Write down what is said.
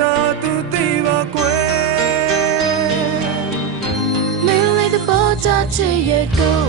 တာသူသိပါကွယ် Merely the ball touch your goal